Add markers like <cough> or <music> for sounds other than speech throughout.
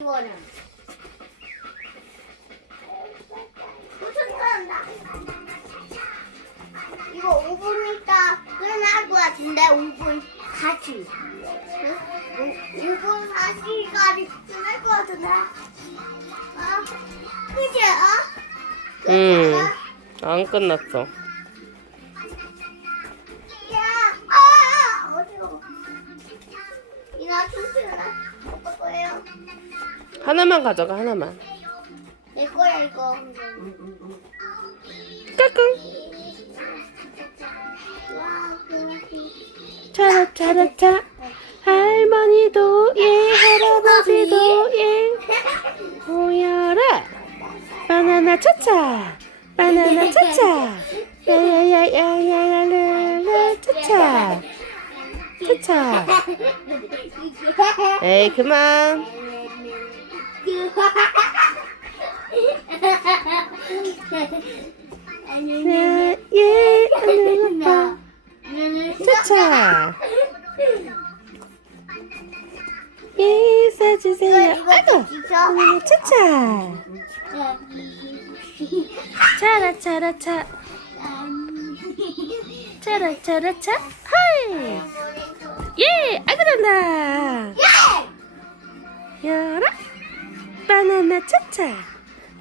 이거는 무슨 건다 이거 5분 있다 끝날 것 같은데 5분 40 응? 5분 40까지 끝날 것 같은데 어? 그지? 어? 응. 안 끝났어. 야, 아, 어디로? 이나 춤추나? 하나만 가져가, 하나만. 내 거야 이거. 까꿍. 차라차라차. 할머니도 예, 할아버지도 예. 모여라. 바나나 차차. 바나나 차차. <laughs> 야야야야야야라라 차차. 차차. 에이, 그만. 야, 예, 안녕, 아빠. 차차. 예, 써주세요. 아이고. 바나나 차차. 차라 차라 차. 차라 차라 차. 하이. 난다. 열어. 바나나 차차.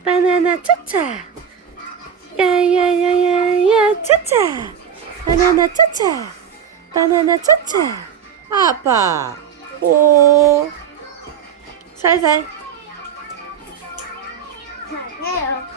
바나나 차차. 야야야야야 차차. 바나나 차차. 바나나 차차. 아빠. 오. 살살. 아이고 난다.